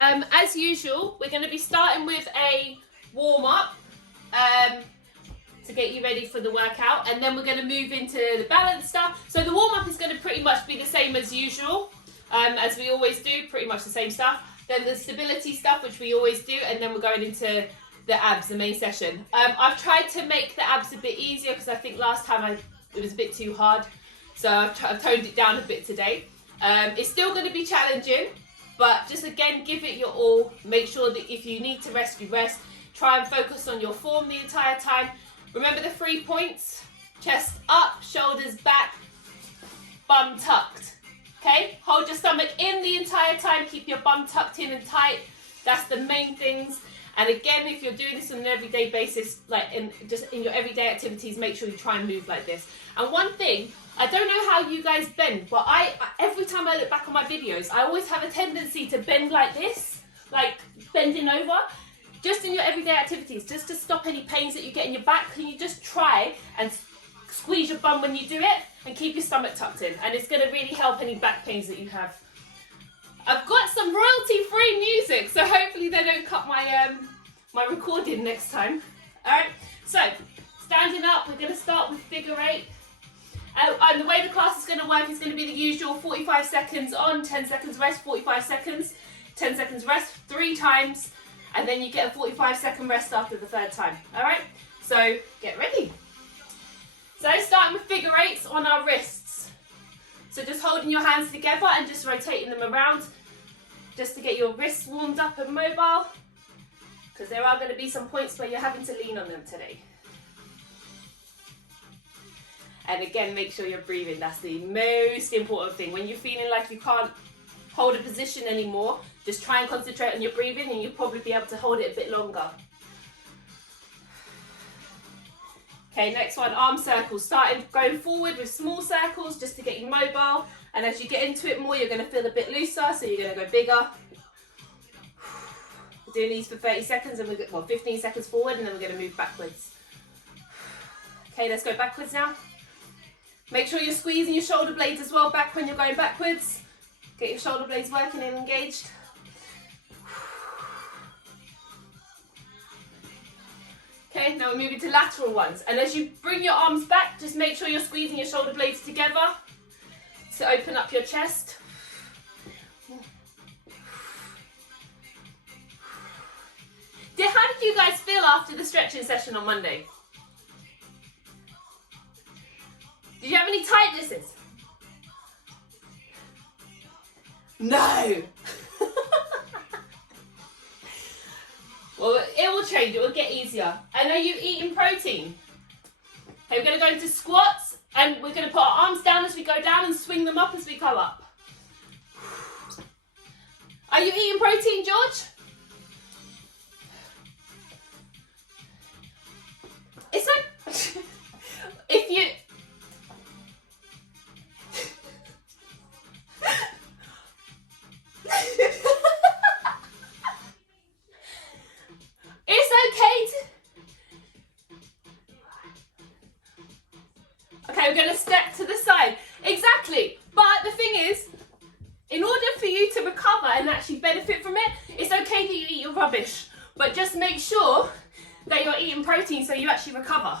As usual, we're going to be starting with a warm-up to get you ready for the workout, and then we're going to move into the balance stuff. So the warm-up is going to pretty much be the same as usual, as we always do, pretty much the same stuff. Then the stability stuff, which we always do, and then we're going into the abs, the main session. I've tried to make the abs a bit easier because I think last time it was a bit too hard, so I've toned it down a bit today. It's still going to be challenging, but just again, give it your all. Make sure that if you need to rest, you rest. Try and focus on your form the entire time. Remember the 3 points: chest up, shoulders back, bum tucked. Okay, hold your stomach in the entire time, keep your bum tucked in and tight. That's the main things. And again, if you're doing this on an everyday basis, like in your everyday activities, make sure you try and move like this. And one thing, I don't know how you guys bend, but every time I look back on my videos, I always have a tendency to bend like this, like bending over. Just in your everyday activities, just to stop any pains that you get in your back, can you just try and squeeze your bum when you do it and keep your stomach tucked in, and it's going to really help any back pains that you have. I've got some royalty-free music, so hopefully they don't cut my recording next time. Alright, so standing up, we're going to start with figure 8. And the way the class is going to work is going to be the usual 45 seconds on, 10 seconds rest, 45 seconds, 10 seconds rest, 3 times, and then you get a 45-second rest after the 3rd time. Alright, so get ready. So starting with figure 8s on our wrists. So just holding your hands together and just rotating them around just to get your wrists warmed up and mobile, because there are going to be some points where you're having to lean on them today. And again, make sure you're breathing. That's the most important thing. When you're feeling like you can't hold a position anymore, just try and concentrate on your breathing and you'll probably be able to hold it a bit longer. Okay, next one, arm circles. Going forward with small circles just to get you mobile. And as you get into it more, you're going to feel a bit looser, so you're going to go bigger. We're doing these for 30 seconds, and 15 seconds forward, and then we're going to move backwards. Okay, let's go backwards now. Make sure you're squeezing your shoulder blades as well back when you're going backwards. Get your shoulder blades working and engaged. Okay, now we're moving to lateral ones. And as you bring your arms back, just make sure you're squeezing your shoulder blades together to open up your chest. How did you guys feel after the stretching session on Monday? Did you have any tightnesses? No! Well, it will change, it will get easier. And are you eating protein? Okay, we're going to go into squats, and we're going to put our arms down as we go down and swing them up as we go up. Are you eating protein, George? It's like, if you... It's okay to... Okay, we're going to step to the side. Exactly. But the thing is, in order for you to recover and actually benefit from it, it's okay that you eat your rubbish. But just make sure that you're eating protein so you actually recover.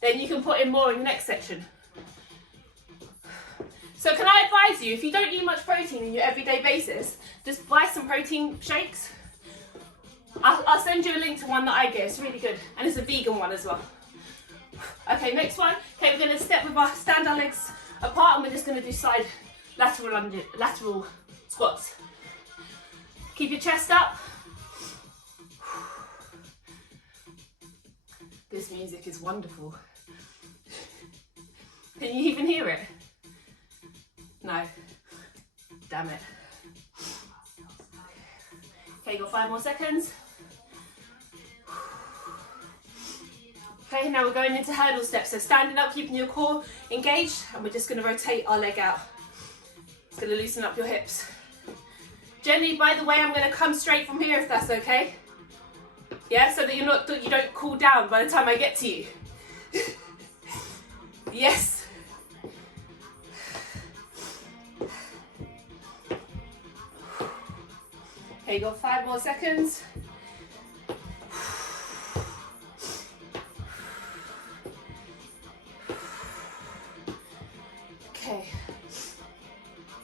Then you can put in more in the next section. So can I advise you, if you don't eat much protein in your everyday basis, just buy some protein shakes. I'll send you a link to one that I get, it's really good. And it's a vegan one as well. Okay, next one. Okay, we're going to stand our legs apart, and we're just going to do side lateral squats. Keep your chest up. This music is wonderful. Can you even hear it? No. Damn it. Okay, got 5 more seconds. Okay, now we're going into hurdle steps. So standing up, keeping your core engaged, and we're just going to rotate our leg out. It's going to loosen up your hips. Jenny, by the way, I'm going to come straight from here if that's okay. Yeah, so that you don't cool down by the time I get to you. Yes. Okay, you got 5 more seconds. Okay.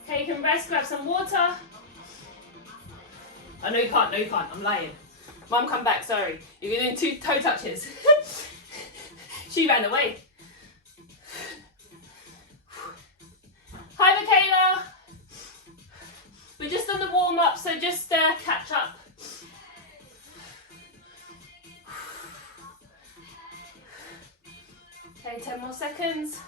Okay, you can rest, grab some water. Oh, no you can't, I'm lying. Mum, come back, sorry. You're doing 2 toe touches. She ran away. Hi, Michaela. We're just on the warm up, so just catch up. Okay, 10 more seconds.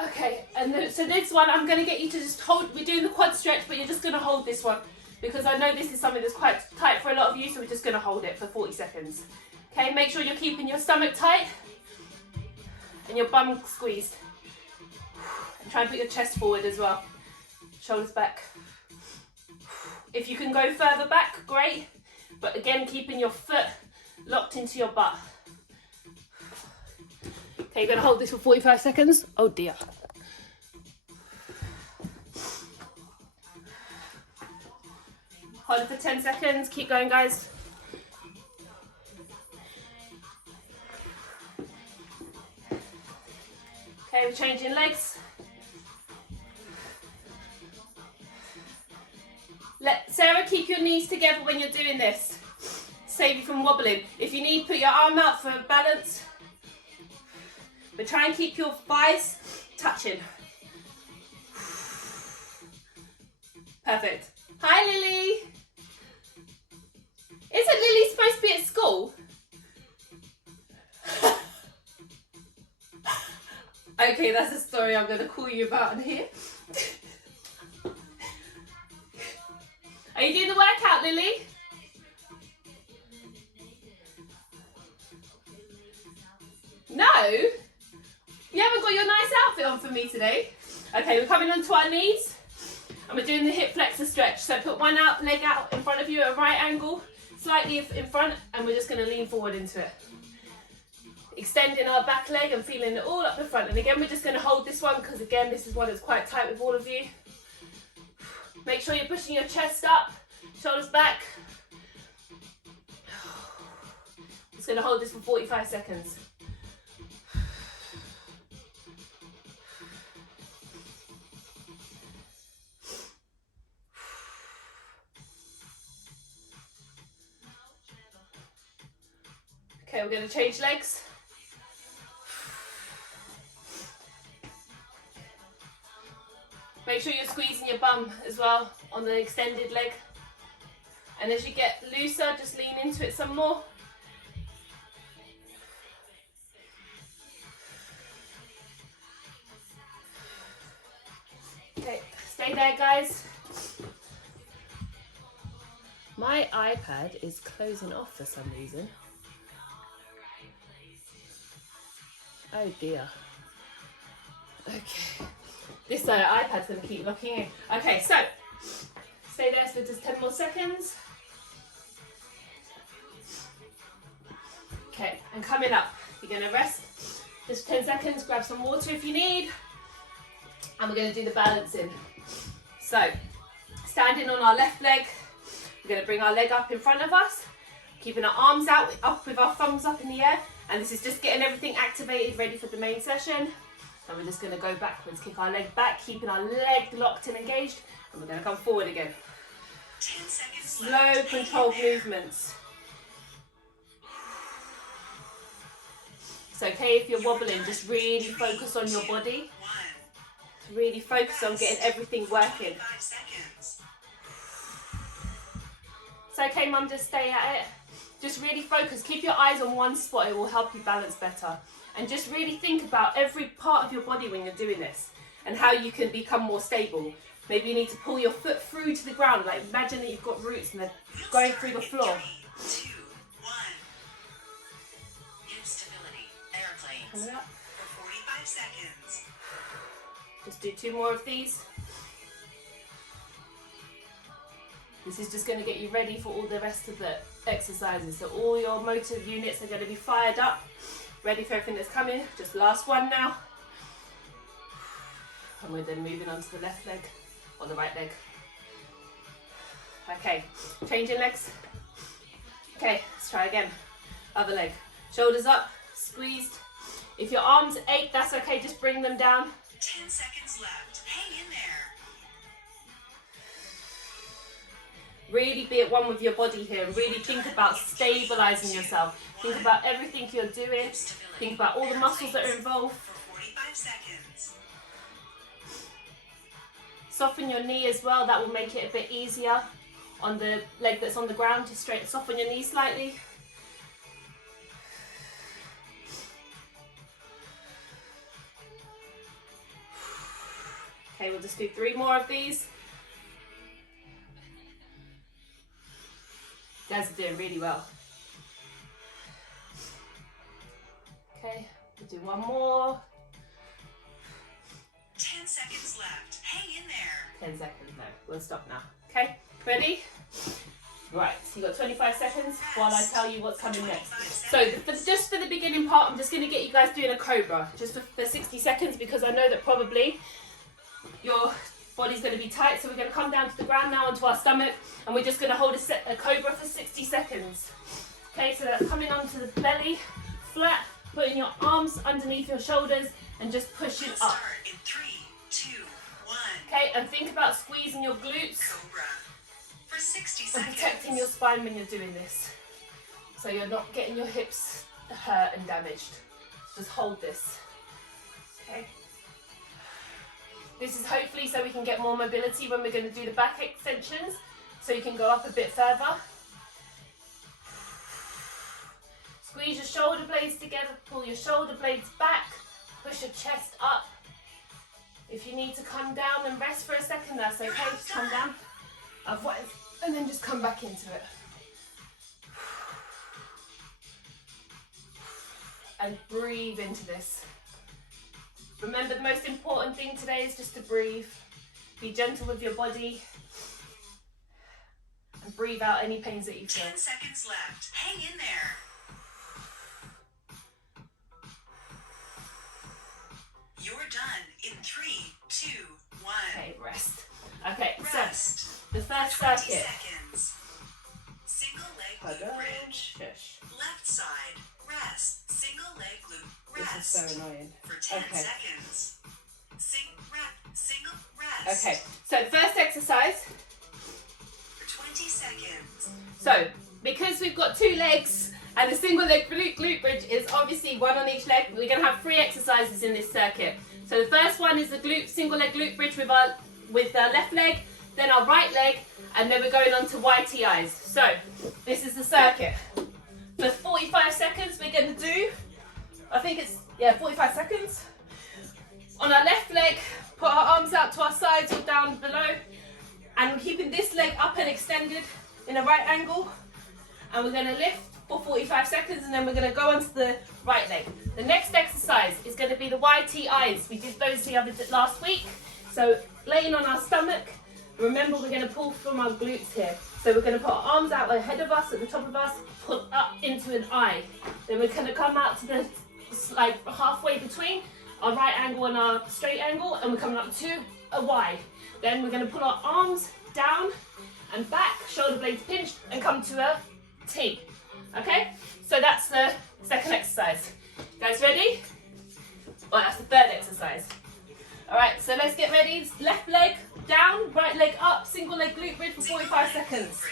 Okay, and so this one, I'm going to get you to just hold. We're doing the quad stretch, but you're just going to hold this one because I know this is something that's quite tight for a lot of you, so we're just going to hold it for 40 seconds. Okay, make sure you're keeping your stomach tight and your bum squeezed. And try and put your chest forward as well. Shoulders back. If you can go further back, great. But again, keeping your foot locked into your butt. Okay, you're going to hold this for 45 seconds. Oh dear. Hold it for 10 seconds. Keep going, guys. Okay, we're changing legs. Let Sarah keep your knees together when you're doing this. Save you from wobbling. If you need, put your arm out for balance. But try and keep your thighs touching. Perfect. Hi, Lily. Isn't Lily supposed to be at school? Okay, that's a story I'm going to call you about in here. Are you doing the workout, Lily? No? You haven't got your nice outfit on for me today. Okay, we're coming onto our knees and we're doing the hip flexor stretch. So put one leg out in front of you at a right angle, slightly in front, and we're just going to lean forward into it. Extending our back leg and feeling it all up the front. And again, we're just going to hold this one because again, this is one that's quite tight with all of you. Make sure you're pushing your chest up, shoulders back. Just going to hold this for 45 seconds. Okay, we're going to change legs. Make sure you're squeezing your bum as well on the extended leg. And as you get looser, just lean into it some more. Okay, stay there, guys. My iPad is closing off for some reason. Oh dear. Okay. This iPad's going to keep locking in. Okay, so stay there for just 10 more seconds. Okay, and coming up, you're going to rest just 10 seconds, grab some water if you need, and we're going to do the balancing. So, standing on our left leg, we're going to bring our leg up in front of us, keeping our arms out, up with our thumbs up in the air, and this is just getting everything activated, ready for the main session. And we're just going to go backwards, kick our leg back, keeping our leg locked and engaged, and we're going to come forward again. 10 seconds. Slow, controlled movements. It's okay if you're wobbling, just really focus on your body. Really focus on getting everything working. It's okay, Mum, just stay at it. Just really focus, keep your eyes on one spot, it will help you balance better. And just really think about every part of your body when you're doing this and how you can become more stable. Maybe you need to pull your foot through to the ground, like imagine that you've got roots and they're going through the floor. 3, 2, 1. Hip stability, airplanes. Coming up. For 45 seconds. Just do 2 more of these. This is just going to get you ready for all the rest of the exercises. So all your motor units are going to be fired up, ready for everything that's coming. Just last one now. And we're then moving on to the left leg or the right leg. Okay, changing legs. Okay, let's try again. Other leg. Shoulders up, squeezed. If your arms ache, that's okay, just bring them down. 10 seconds left. Hang in there. Really be at one with your body here and really think about stabilizing yourself. Think about everything you're doing. Think about all the muscles that are involved. For 45 seconds. Soften your knee as well, that will make it a bit easier on the leg that's on the ground. Just straight soften your knee slightly. Okay, we'll just do 3 more of these. You guys are doing really well. Okay, we'll do 1 more. 10 seconds left. Hang in there. 10 seconds, no, we'll stop now. Okay, ready? Right, so you've got 25 seconds while I tell you what's coming next. So just for the beginning part, I'm just going to get you guys doing a cobra, just for 60 seconds, because I know that probably your body's going to be tight. So we're going to come down to the ground now onto our stomach, and we're just going to hold a cobra for 60 seconds. Okay, so that's coming onto the belly, flat, putting your arms underneath your shoulders, and just pushing We'll up. start in 3, 2, 1. Okay, and think about squeezing your glutes Cobra. For 60 and seconds. protecting your spine when you're doing this, so you're not getting your hips hurt and damaged. Just hold this. Okay. This is hopefully so we can get more mobility when we're going to do the back extensions, so you can go up a bit further. Squeeze your shoulder blades together, pull your shoulder blades back, push your chest up. If you need to come down and rest for a second, that's okay, just come down. Otherwise, and then just come back into it. And breathe into this. Remember, the most important thing today is just to breathe. Be gentle with your body. And breathe out any pains that you feel. 10 seconds left. Hang in there. You're done in 3, 2, 1. Okay, rest. Okay, Rest. so the first 20 circuit. seconds. Single leg glute bridge. Shush. Left side. Rest. Single leg glute This is rest. so annoying. For 10 Okay. seconds. Single rest. Okay, so the first exercise. For 20 seconds. So, because we've got 2 legs and the single leg glute bridge is obviously 1 on each leg, we're going to have 3 exercises in this circuit. So the first one is the single leg glute bridge with our left leg, then our right leg, and then we're going on to YTIs. So this is the circuit. For 45 seconds we're going to do, I think it's, 45 seconds. On our left leg, put our arms out to our sides or down below, and we're keeping this leg up and extended in a right angle, and we're going to lift for 45 seconds, and then we're going to go onto the right leg. The next exercise is going to be the YTIs. We did those last week. So laying on our stomach, remember we're going to pull from our glutes here. So we're going to put our arms out ahead of us, at the top of us, pull up into an I. Then we're going to come out to the, like halfway between our right angle and our straight angle, and we're coming up to a Y. Then we're going to pull our arms down and back, shoulder blades pinched, and come to a T. Okay, so that's the second exercise. You guys ready? Well, that's the third exercise. All right, so let's get ready. Left leg down, right leg up, single leg glute bridge for 45 seconds.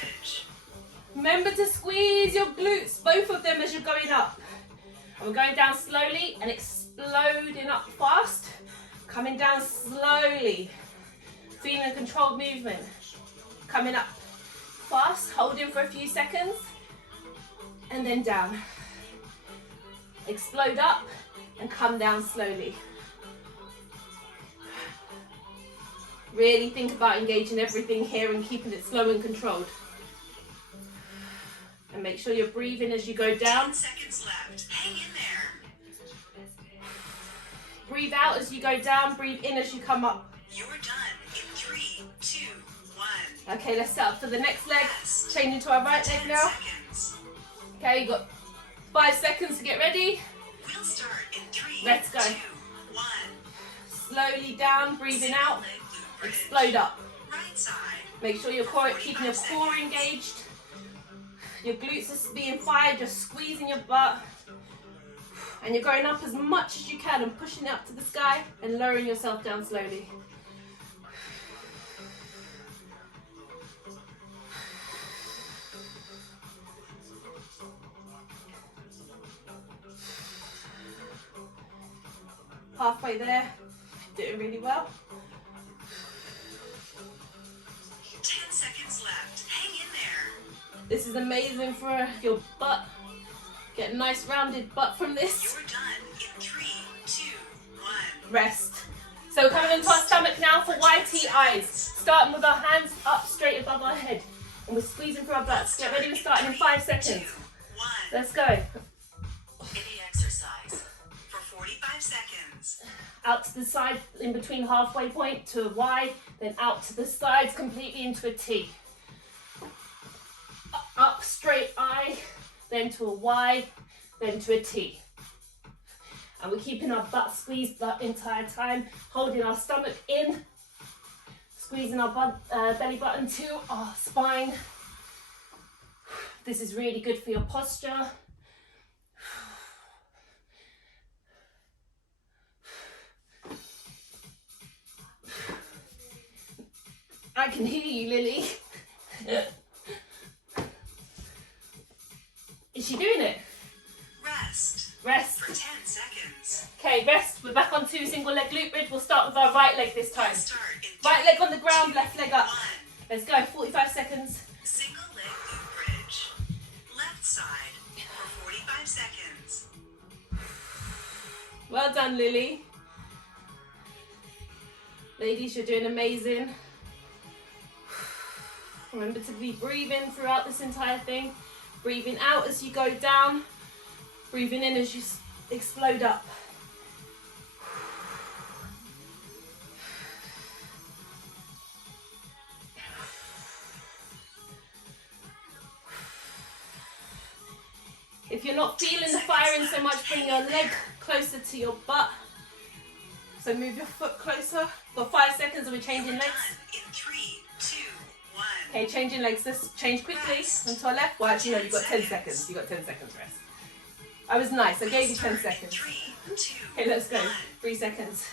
Remember to squeeze your glutes, both of them as you're going up. And we're going down slowly and exploding up fast. Coming down slowly. Feeling a controlled movement. Coming up fast, holding for a few seconds. And then down. Explode up and come down slowly. Really think about engaging everything here and keeping it slow and controlled. And make sure you're breathing as you go down. 10 seconds left. Hang in there. Breathe out as you go down, breathe in as you come up. You're done in 3, 2, 1. Okay, let's set up for the next leg. Rest. Changing to our right leg 10 now. seconds. Okay, you've got 5 seconds to get ready. We'll start in 3, Let's go. 2, 1. slowly down, breathing out, explode up. Make sure you're keeping your core engaged. Your glutes are being fired, you're squeezing your butt. And you're going up as much as you can and pushing it up to the sky and lowering yourself down slowly. Halfway there, doing really well. 10 seconds left. Hang in there. This is amazing for your butt. Get a nice rounded butt from this. You're done in 3, 2, 1. Rest. So we're coming into our stomach now for YT eyes. Starting with our hands up straight above our head. And we're squeezing through our butts. Get ready, we're starting in 5 seconds. 2, 1. Let's go. Any exercise for 45 seconds. Out to the side in between halfway point to a Y, then out to the sides completely into a T. Up straight I, then to a Y, then to a T. And we're keeping our butt squeezed the entire time, holding our stomach in, squeezing our belly button to our spine. This is really good for your posture. I can hear you, Lily. Is she doing it? Rest. Rest. For 10 seconds. Okay, rest. We're back on 2 single leg glute bridge. We'll start with our right leg this time. Start in Right leg on the ground, 2, left leg up. 1. Let's go, 45 seconds. Single leg glute bridge. Left side for 45 seconds. Well done, Lily. Ladies, you're doing amazing. Remember to be breathing throughout this entire thing. Breathing out as you go down. Breathing in as you explode up. If you're not feeling the firing so much, bring your leg closer to your butt. So move your foot closer. Got 5 seconds and we're changing legs. In 3, 2, 1. Okay, changing legs. Let's change quickly. Onto our left. Well, actually, no, you've got 10 seconds. You've got 10 seconds rest. I was nice. I gave you 10 seconds. 3, 2, Okay, let's go. 1. 3 seconds.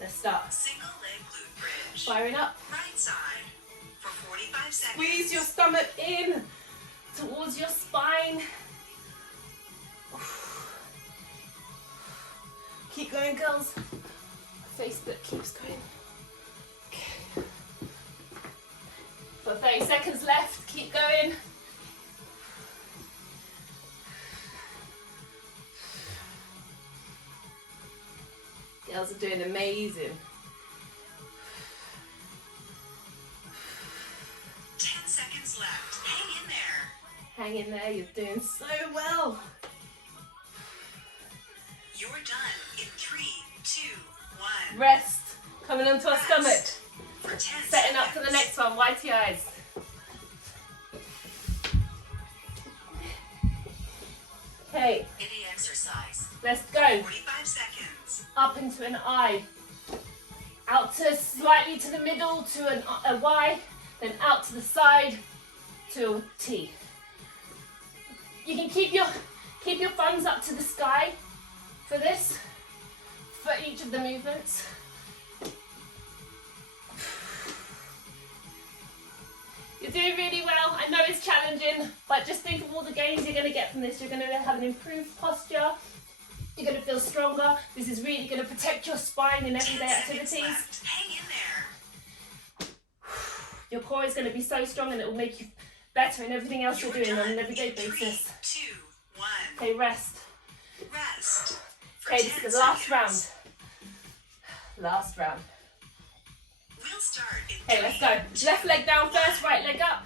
Let's start. Single leg glute bridge. Firing up. Right side for 45 seconds. Squeeze your stomach in towards your spine. Keep going, girls. Facebook keeps going. Okay. For 30 seconds left. Keep going. Girls are doing amazing. 10 seconds left. Hang in there. Hang in there, you're doing so well. You're done in 3, 2, 1. Rest. Coming onto our Rest. stomach. For 10 Setting up for the seconds. next one, whitey eyes. Okay, Any exercise. let's go. 45 seconds. Up into an I. Out to slightly to the middle to a Y. Then out to the side to a T. You can keep your thumbs up to the sky for this, for each of the movements. You're doing really well. I know it's challenging, but just think of all the gains you're going to get from this. You're going to have an improved posture. You're going to feel stronger. This is really going to protect your spine in 10 everyday seconds activities. left. Hang in there. Your core is going to be so strong and it will make you better in everything else you're doing on done an everyday in 3, basis. 2, 1. Okay, rest. Rest. For Okay, 10 this is the last seconds. round. Last round. We'll start in Okay, 3, let's go. Left leg down first, right leg up.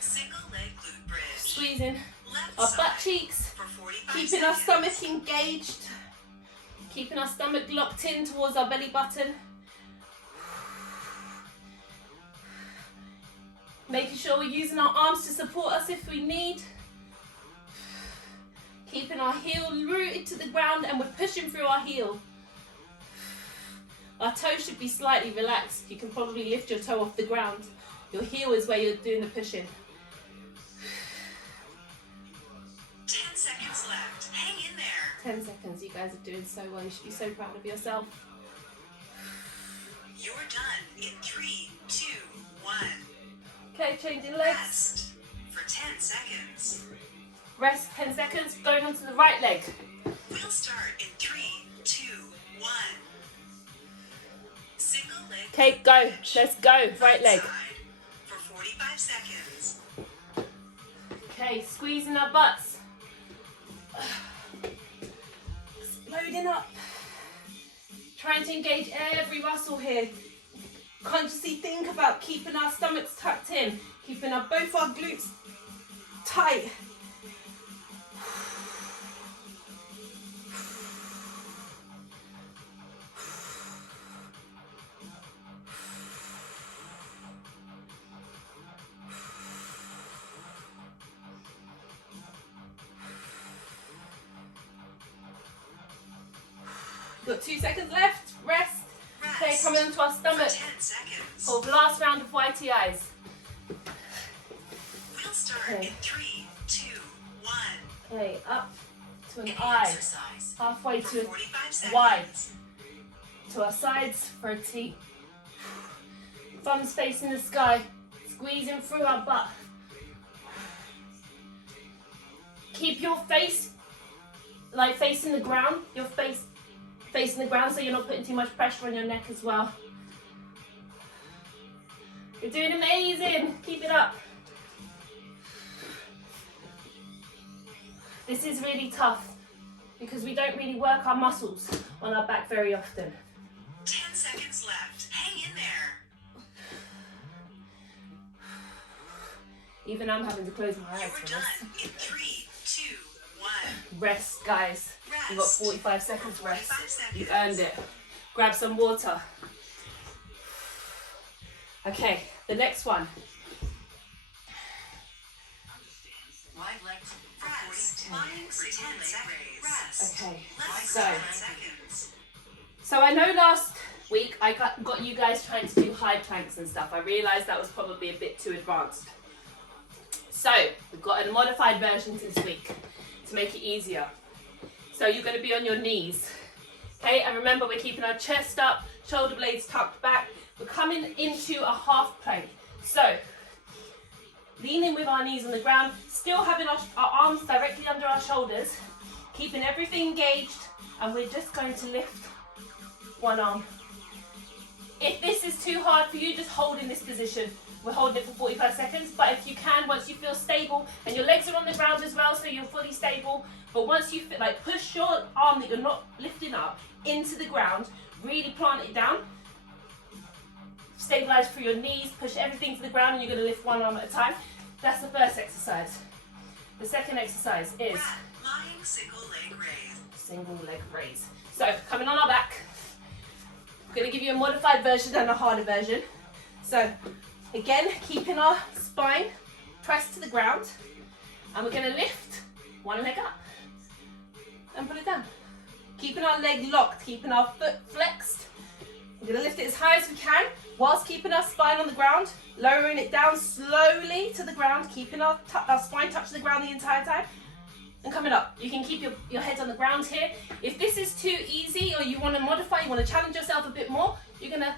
Single leg glute bridge. Squeezing Left our side butt cheeks. for 45 Keeping our seconds. stomach engaged. Keeping our stomach locked in towards our belly button. Making sure we're using our arms to support us if we need. Keeping our heel rooted to the ground and we're pushing through our heel. Our toe should be slightly relaxed. You can probably lift your toe off the ground. Your heel is where you're doing the pushing. 10 seconds left. Hang in there. 10 seconds. You guys are doing so well. You should be so proud of yourself. You're done in 3, 2, 1. Okay, changing legs. Rest for 10 seconds. Rest 10 seconds. Going on to the right leg. We'll start in 3, 2, 1. Single leg. Okay, go. Let's go. Right leg. Side for 45 seconds. Okay, squeezing our butts. Exploding up. Trying to engage every muscle here. Consciously think about keeping our stomachs tucked in, keeping both our glutes tight. Got 2 seconds left. Rest. Okay, coming onto our stomach. 10 seconds. For the last round of whitey eyes. We'll start Okay. in 3, 2, 1. Okay, up to an Any eye. exercise Halfway for to 45 seconds. wide. To our sides for a T. Thumbs facing the sky. Squeezing through our butt. Keep your face like facing the ground. Your face facing the ground so you're not putting too much pressure on your neck as well. You're doing amazing. Keep it up. This is really tough because we don't really work our muscles on our back very often. 10 seconds left. Hang in there. Even I'm having to close my eyes You're for done this. in 3, 2, 1. Rest, guys. You've got 45 seconds rest. You earned it. Grab some water. Okay, the next one. Wide legs. Rest. Lying for 10 seconds. Rest. Okay, Left so side seconds. I know last week I got you guys trying to do high planks and stuff. I realised that was probably a bit too advanced. So we've got a modified version this week to make it easier. So you're going to be on your knees. Okay, and remember we're keeping our chest up, shoulder blades tucked back. We're coming into a half plank. So leaning with our knees on the ground, still having our arms directly under our shoulders, keeping everything engaged, and we're just going to lift one arm. If this is too hard for you, just hold in this position. We're holding it for 45 seconds, but if you can, once you feel stable, and your legs are on the ground as well, so you're fully stable, but once you feel like push your arm that you're not lifting up into the ground, really plant it down, stabilize through your knees, push everything to the ground, and you're going to lift one arm at a time. That's the first exercise. The second exercise is Lying single leg raise. single leg raise. So coming on our back, I'm going to give you a modified version and a harder version. So again, keeping our spine pressed to the ground, and we're going to lift one leg up and put it down. Keeping our leg locked, keeping our foot flexed. We're going to lift it as high as we can whilst keeping our spine on the ground, lowering it down slowly to the ground, keeping our spine touching the ground the entire time, and coming up. You can keep your head on the ground here. If this is too easy or you want to modify, you want to challenge yourself a bit more, you're going to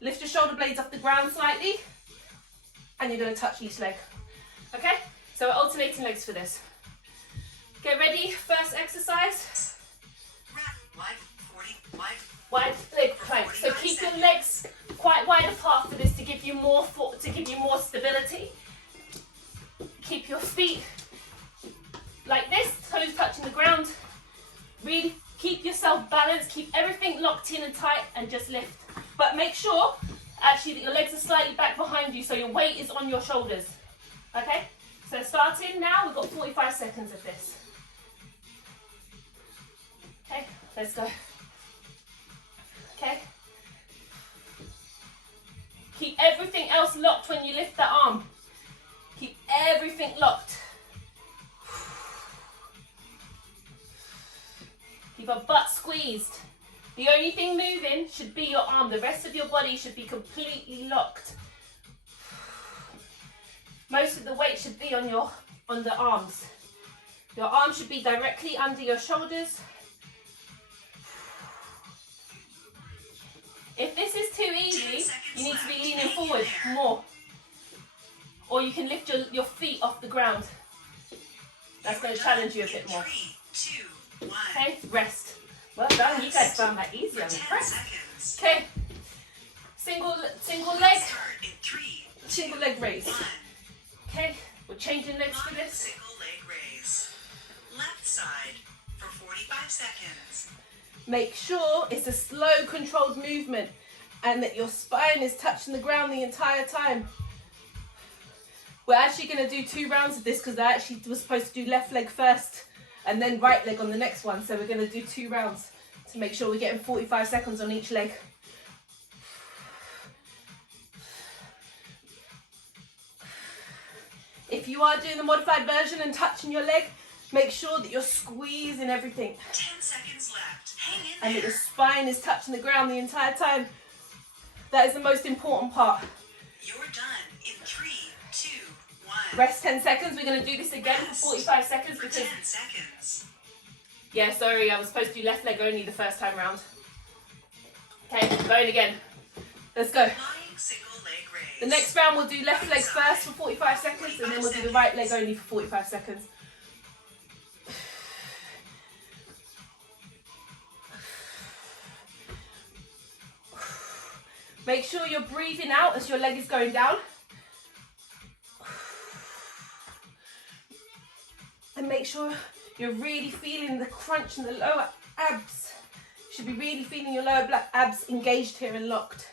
lift your shoulder blades off the ground slightly, and you're going to touch each leg. Okay? So we're alternating legs for this. Get ready, first exercise. Wide leg plank. So keep your legs quite wide apart for this to give you more stability. Keep your feet like this, toes touching the ground. Really keep yourself balanced, keep everything locked in and tight, and just lift. But make sure actually that your legs are slightly back behind you so your weight is on your shoulders. Okay? So starting now, we've got 45 seconds of this. Okay, let's go. Okay? Keep everything else locked when you lift that arm. Keep everything locked. Keep our butt squeezed. The only thing moving should be your arm. The rest of your body should be completely locked. Most of the weight should be on the arms. Your arms should be directly under your shoulders. If this is too easy, you need to be leaning forward more. Or you can lift your feet off the ground. That's going to challenge you a bit more. 3, 2, 1. Okay, rest. Well done, you guys found that easy. I'm impressed. Okay, single leg, single leg raise. Okay, we're changing legs for this. Single leg raise. Left side for 45 seconds. Make sure it's a slow, controlled movement and that your spine is touching the ground the entire time. We're actually going to do 2 rounds of this because I actually was supposed to do left leg first and then right leg on the next one. So we're going to do 2 rounds to make sure we're getting 45 seconds on each leg. If you are doing the modified version and touching your leg, make sure that you're squeezing everything. 10 seconds left. Hang in And that there. your spine is touching the ground the entire time. That is the most important part. You're done in 3, 2, 1. Rest 10 seconds. We're going to do this again for 45 seconds For because... 10 seconds. Yeah, sorry, I was supposed to do left leg only the first time round. Okay, going again. Let's go. Lying single leg raise. The next round we'll do left leg first for 45 seconds and then we'll do the right leg only for 45 seconds. Make sure you're breathing out as your leg is going down. And make sure you're really feeling the crunch in the lower abs. You should be really feeling your lower black abs engaged here and locked.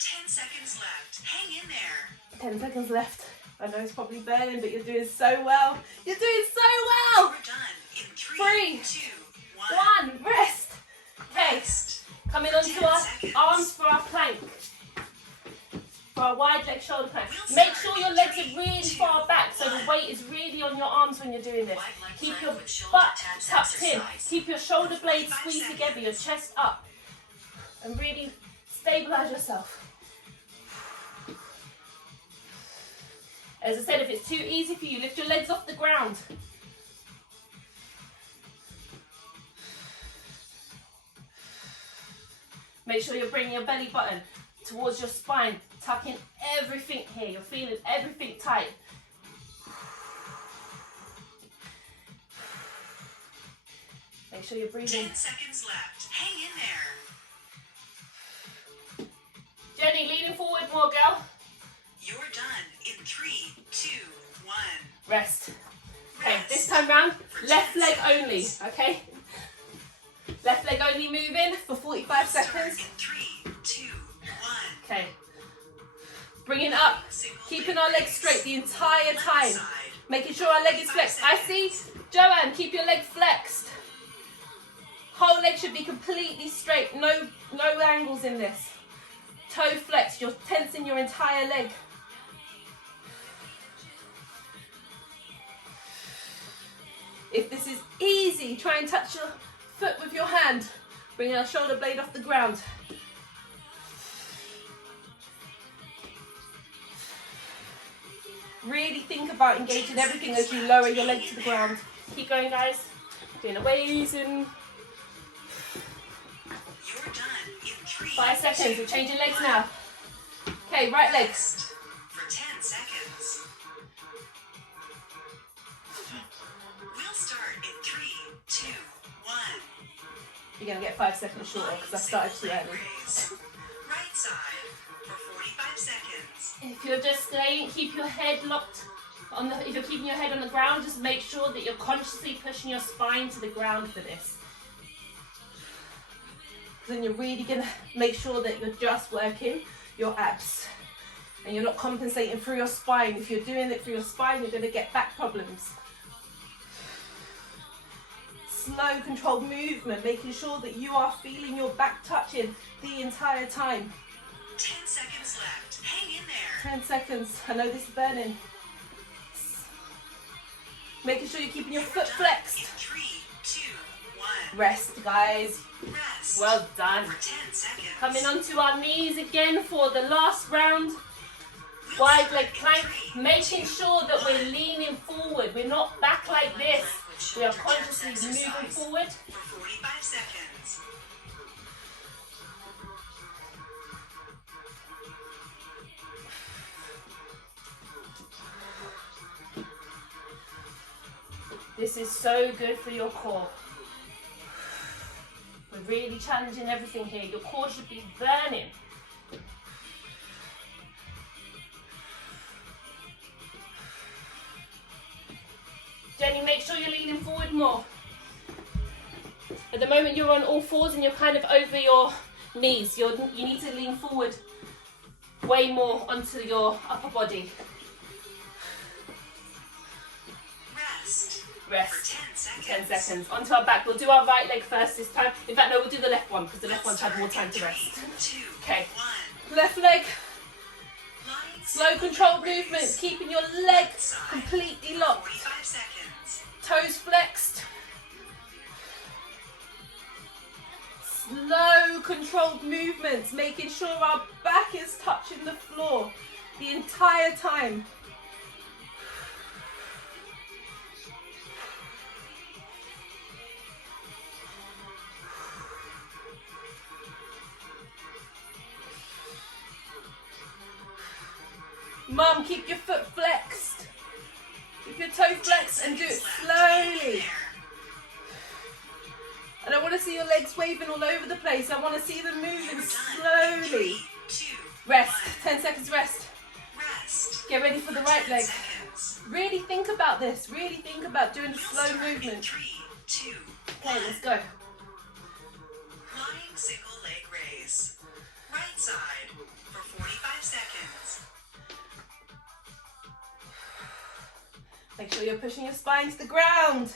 10 seconds left. Hang in there. 10 seconds left. I know it's probably burning, but you're doing so well. You're doing so well. We're done in 3, 2, 1. 1, rest. Okay, coming onto our arms for our plank. For our wide leg shoulder plank. Make sure your legs are really far back so the weight is really on your arms when you're doing this. Keep your butt tucked in. Keep your shoulder blades squeezed together, your chest up. And really stabilize yourself. As I said, if it's too easy for you, lift your legs off the ground. Make sure you're bringing your belly button towards your spine, tucking everything here. You're feeling everything tight. Make sure you're breathing. 10 seconds left. Hang in there. Jenny, leaning forward more, girl. You're done in 3, 2, 1. Rest. Okay, this time round, left leg only, okay? Left leg only moving for 45 seconds. In 3, 2, 1. Okay. Bringing it up, keeping our legs straight the entire time. Making sure our leg is flexed. I see, Joanne, keep your leg flexed. Whole leg should be completely straight, no angles in this. Toe flexed, you're tensing your entire leg. If this is easy, try and touch your foot with your hand. Bring our shoulder blade off the ground. Really think about engaging everything as you lower your leg to the ground. Keep going, guys. Doing amazing. You're done in 3, 5 seconds. We're changing legs now. Okay, right leg. For 10 seconds. We'll start in 3, 2, 1. You're going to get 5 seconds shorter because I started too early. Right side for 45 seconds. If you're just staying, keep your head locked on the. If you're keeping your head on the ground, just make sure that you're consciously pushing your spine to the ground for this. Then you're really gonna make sure that you're just working your abs, and you're not compensating through your spine. If you're doing it through your spine, you're gonna get back problems. Slow, controlled movement, making sure that you are feeling your back touching the entire time. 10 seconds left. Hang in there. 10 seconds. I know this is burning. Making sure you're keeping your You're foot done flexed. in 3, 2, 1. Rest, guys. Rest. Well done. For 10 seconds. Coming onto our knees again for the last round. Wide leg plank, making sure that we're leaning forward. We're not back like this. We are consciously moving forward. For 45 seconds. This is so good for your core. We're really challenging everything here. Your core should be burning. Jenny, make sure you're leaning forward more. At the moment you're on all fours and you're kind of over your knees. You need to lean forward way more onto your upper body. Rest. For 10 seconds. 10 seconds. Onto our back. We'll do our right leg first this time. In fact, no, we'll do the left one because the left one's had more time to rest. 3, 2, Okay. 1. Left leg. Lying Slow single controlled leg raise. movements. Keeping your legs Side. completely locked. 45 seconds. Toes flexed. Slow controlled movements. Making sure our back is touching the floor the entire time. Mum, keep your foot flexed. Keep your toe flexed and do it slowly. I don't want to see your legs waving all over the place. I want to see them moving slowly. 3, 2, Rest. 1. 10 seconds rest. Rest. Get ready for the For right 10 leg. seconds. Really think about this. Really think about doing a You'll slow start in movement. 3, 2, Okay, 1. let's go. Lying single leg raise. Right side for 45 seconds. Make sure you're pushing your spine to the ground.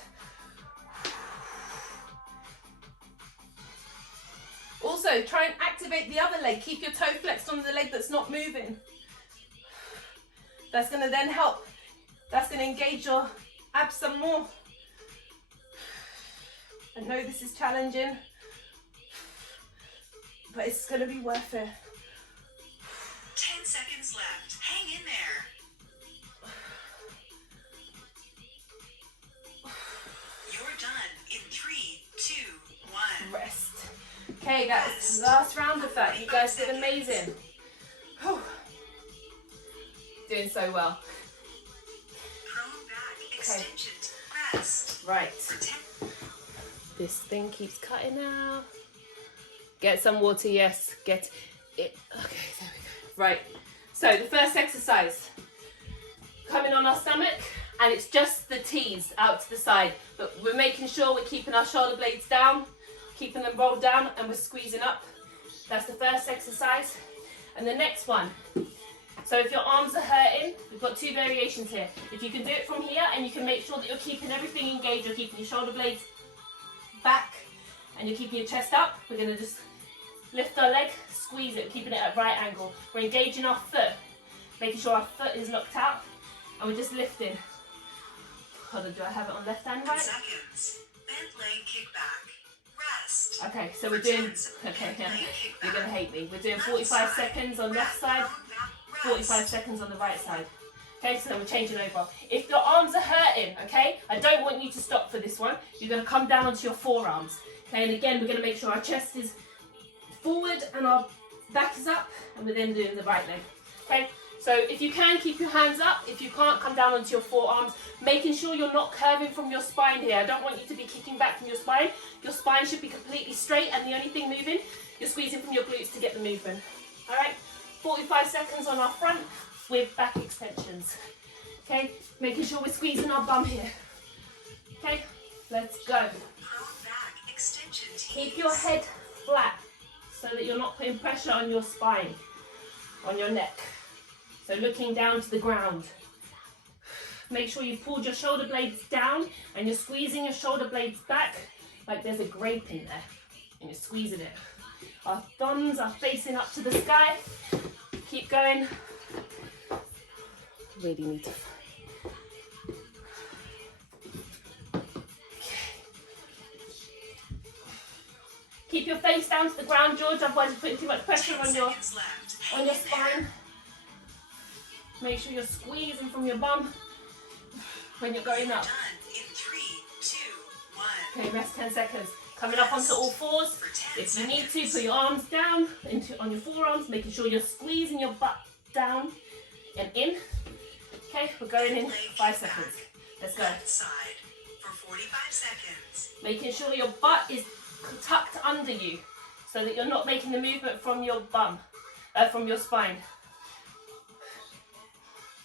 Also, try and activate the other leg. Keep your toe flexed on the leg that's not moving. That's going to then help. That's going to engage your abs some more. I know this is challenging, but it's going to be worth it. 10 seconds left. Hang in there. You're done in 3, 2, 1. Rest. Okay, that was the last round of that. You guys did amazing. Whew. Doing so well. Prone back extensions. Rest. Right. For 10. This thing keeps cutting out. Get some water, yes. Get it. Okay, there we go. Right. So the first exercise. Coming on our stomach, and it's just the T's out to the side. But we're making sure we're keeping our shoulder blades down, keeping them rolled down, and we're squeezing up. That's the first exercise. And the next one. So if your arms are hurting, we've got two variations here. If you can do it from here and you can make sure that you're keeping everything engaged, you're keeping your shoulder blades back and you're keeping your chest up, we're going to just lift our leg, squeeze it, keeping it at right angle. We're engaging our foot, making sure our foot is locked out, and we're just lifting. Hold on, do I have it on left and 10 right? seconds. Bent leg kick back. Rest. Okay, so we're doing, okay, yeah, you're going to hate me. We're doing 45 seconds on left side, 45 seconds on the right side. Okay, so then we're changing over. If your arms are hurting, okay, I don't want you to stop for this one. You're going to come down onto your forearms. Okay, and again, we're going to make sure our chest is forward and our back is up, and we're then doing the right leg. Okay, so if you can, keep your hands up. If you can't, come down onto your forearms, making sure you're not curving from your spine here. I don't want you to be kicking back from your spine. Your spine should be completely straight, and the only thing moving, you're squeezing from your glutes to get the movement. All right, 45 seconds on our front with back extensions. Okay, making sure we're squeezing our bum here. Okay, let's go. Prone back extension tees. Keep your head flat so that you're not putting pressure on your spine, on your neck. So looking down to the ground. Make sure you've pulled your shoulder blades down and you're squeezing your shoulder blades back like there's a grape in there, and you're squeezing it. Our thumbs are facing up to the sky. Keep going. Really need to. Keep your face down to the ground, George, otherwise you're putting too much pressure 10 on your seconds left. Hang in spine. Make sure you're squeezing from your bum when you're going up. Done in 3, 2, 1. Okay, rest 10 seconds. Coming up onto all fours. For 10 If you need to, seconds. put your arms down on your forearms, making sure you're squeezing your butt down and in. Okay, we're going in 5 seconds. Let's go. Left side for 45 seconds. Making sure your butt is tucked under you so that you're not making the movement from your bum, from your spine.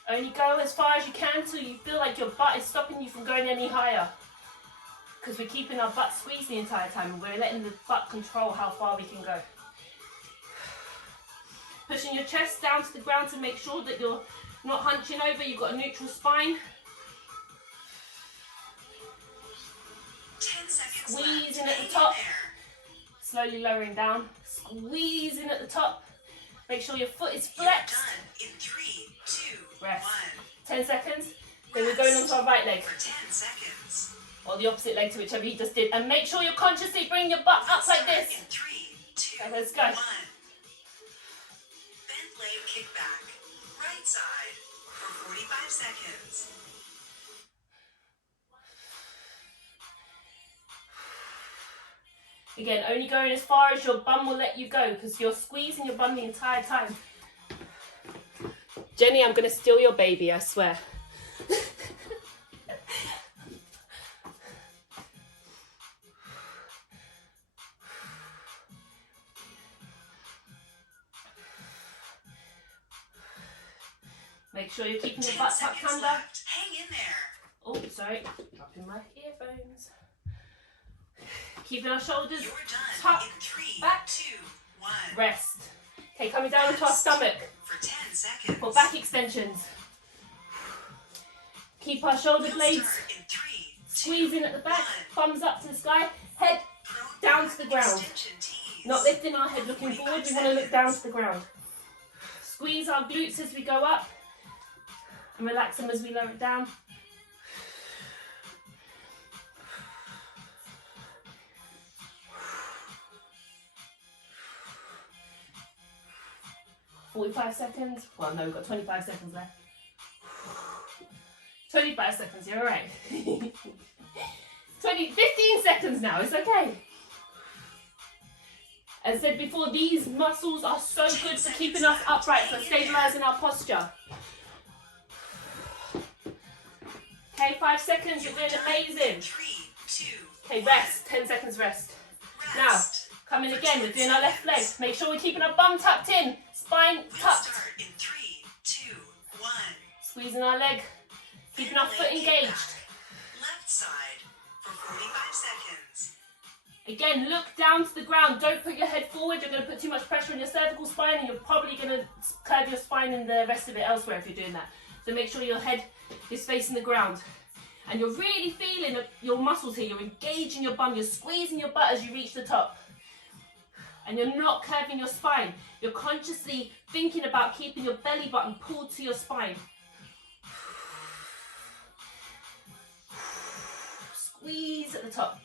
Only go as far as you can till you feel like your butt is stopping you from going any higher. Because we're keeping our butt squeezed the entire time and we're letting the butt control how far we can go. Pushing your chest down to the ground to make sure that you're not hunching over, you've got a neutral spine. 10 seconds Squeezing left. at the Hang top. in there. Slowly lowering down. Squeezing at the top. Make sure your foot is You're flexed. done in 3, 2, Rest. 1. 10 seconds. Then we're going onto our right leg. For 10 seconds. Or the opposite leg to whichever you just did. And make sure you're consciously bringing your butt up like this. In 3, 2, Okay, let's go. 1. Bent leg kick back. Right side for 45 seconds. Again, only going as far as your bum will let you go because you're squeezing your bum the entire time. Jenny, I'm going to steal your baby, I swear. Make sure you're keeping your 10 butt tucked seconds under. left. Hang in there. Oh, sorry. Dropping my earphones. Keeping our shoulders You're done tucked in 3, back. 2, 1. Rest. Okay, coming down into our stomach For 10 seconds. for back extensions. Keep our shoulder We'll blades start in 3, 2, squeezing at the back, 1. thumbs up to the sky, head down to the ground. Extension tees. Not lifting our head looking forward, we want to look down to the ground. Squeeze our glutes as we go up and relax them as we lower it down. "45 seconds. Well, no, we've got 25 seconds left. 25 seconds, you're alright. 15 seconds now, it's okay. As I said before, these muscles are so good for keeping us upright, for stabilising our posture. Okay, 5 seconds, you're doing amazing. 3, 2, Okay, rest, 10 seconds rest. Now, rest. coming again, we're doing our left leg. Make sure we're keeping our bum tucked in, spine We'll tucked. start in 3, 2, 1. Squeezing our leg, keeping our foot engaged. Left side for 45 seconds. Again, look down to the ground. Don't put your head forward. You're going to put too much pressure on your cervical spine and you're probably going to curve your spine and the rest of it elsewhere if you're doing that. So make sure your head is facing the ground. And you're really feeling your muscles here. You're engaging your bum. You're squeezing your butt as you reach the top. And you're not curving your spine. You're consciously thinking about keeping your belly button pulled to your spine. Squeeze at the top.